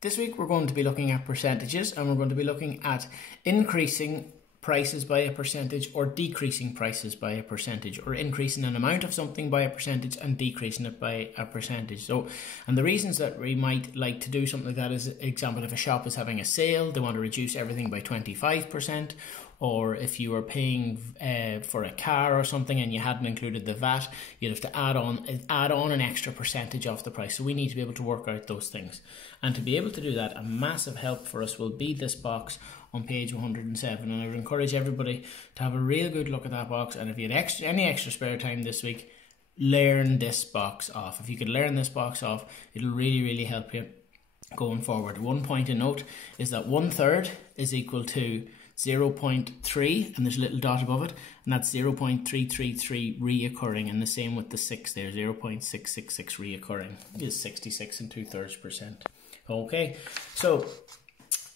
This week we're going to be looking at percentages, and we're going to be looking at increasing prices by a percentage or decreasing prices by a percentage, or increasing an amount of something by a percentage and decreasing it by a percentage. So, and the reasons that we might like to do something like that is, example, if a shop is having a sale, they want to reduce everything by 25%, or if you were paying for a car or something and you hadn't included the VAT, you'd have to add on an extra percentage off the price. So we need to be able to work out those things. And to be able to do that, a massive help for us will be this box on page 107. And I would encourage everybody to have a real good look at that box. And if you had any extra spare time this week, learn this box off. If you could learn this box off, it'll really, really help you going forward. One point to note is that 1/3 is equal to 0.3, and there's a little dot above it, and that's 0.333 reoccurring, and the same with the 6 there, 0.666 reoccurring is 66 2/3%. Okay, so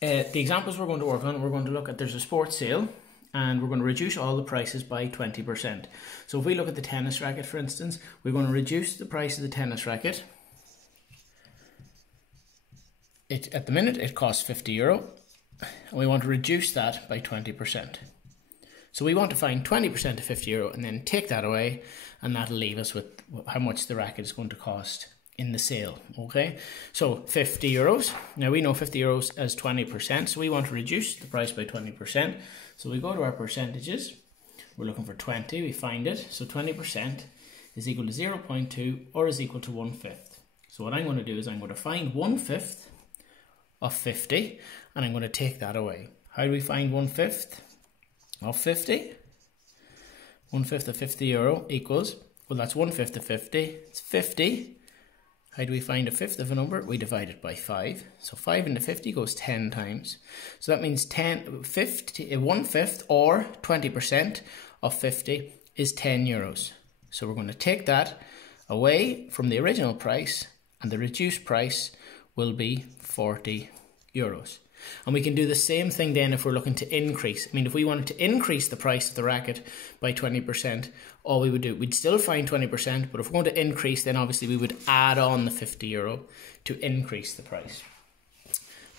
the examples we're going to work on, we're going to look at, there's a sports sale, and we're going to reduce all the prices by 20%. So if we look at the tennis racket, for instance, we're going to reduce the price of the tennis racket. At the minute, it costs €50. And we want to reduce that by 20%. So we want to find 20% of €50 and then take that away, and that'll leave us with how much the racket is going to cost in the sale. Okay, so €50. Now we know €50 as 20%, so we want to reduce the price by 20%. So we go to our percentages, we're looking for 20, we find it. So 20% is equal to 0.2 or is equal to 1/5. So what I'm going to do is I'm going to find 1/5 of 50, and I'm going to take that away. How do we find 1/5 of 50? 1/5 of €50 equals, well, that's 1/5 of 50, it's 50. How do we find a fifth of a number? We divide it by 5. So 5 into 50 goes 10 times. So that means 1/5 or 20% of 50 is €10. So we're going to take that away from the original price, and the reduced price will be €40. And we can do the same thing then if we're looking to increase. I mean, if we wanted to increase the price of the racket by 20%, all we would do, we'd still find 20%, but if we're going to increase, then obviously we would add on the €50 to increase the price.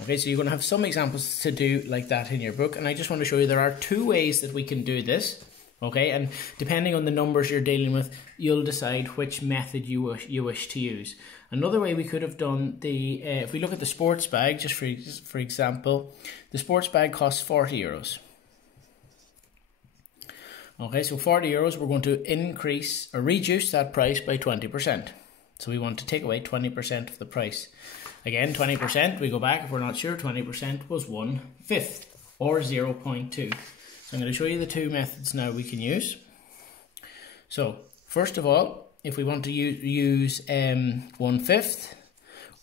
Okay, so you're going to have some examples to do like that in your book, and I just want to show you there are 2 ways that we can do this. Okay, and depending on the numbers you're dealing with, you'll decide which method you wish to use. Another way we could have done if we look at the sports bag, just for example, the sports bag costs €40. Okay, so €40, we're going to increase or reduce that price by 20%. So we want to take away 20% of the price. Again, 20%, we go back, if we're not sure, 20% was 1/5 or 0.2. I'm going to show you the 2 methods now we can use. So first of all, if we want to use 1/5,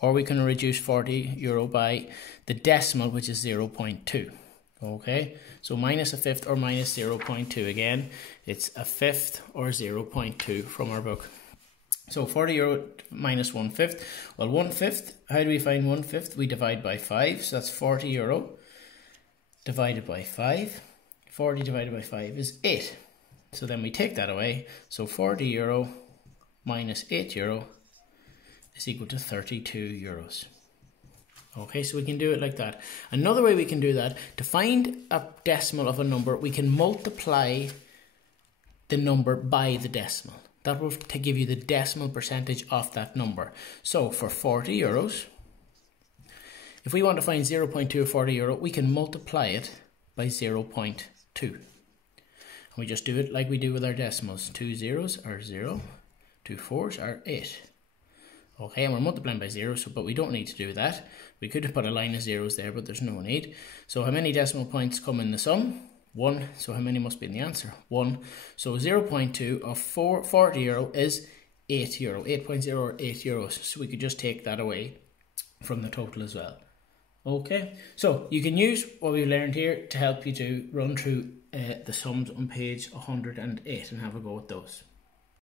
or we can reduce €40 by the decimal, which is 0.2. Okay, so minus a fifth or minus 0.2. Again, it's a fifth or 0.2 from our book. So €40 minus 1/5. Well, 1/5, how do we find 1/5? We divide by 5, so that's €40 divided by 5. 40 divided by 5 is 8. So then we take that away. So €40 minus €8 is equal to €32. Okay, so we can do it like that. Another way we can do that, to find a decimal of a number, we can multiply the number by the decimal. That will give you the decimal percentage of that number. So for €40, if we want to find 0.2 of €40, we can multiply it by 0.2. And we just do it like we do with our decimals. 2 zeros are 0, 2 4s are 8. Okay, and we're multiplying by 0, but we don't need to do that. We could have put a line of zeros there, but there's no need. So how many decimal points come in the sum? 1. So how many must be in the answer? 1. So 0.2 of €40 is €8. 8.0 or €8. So we could just take that away from the total as well. Okay, so you can use what we've learned here to help you to run through the sums on page 108 and have a go at those.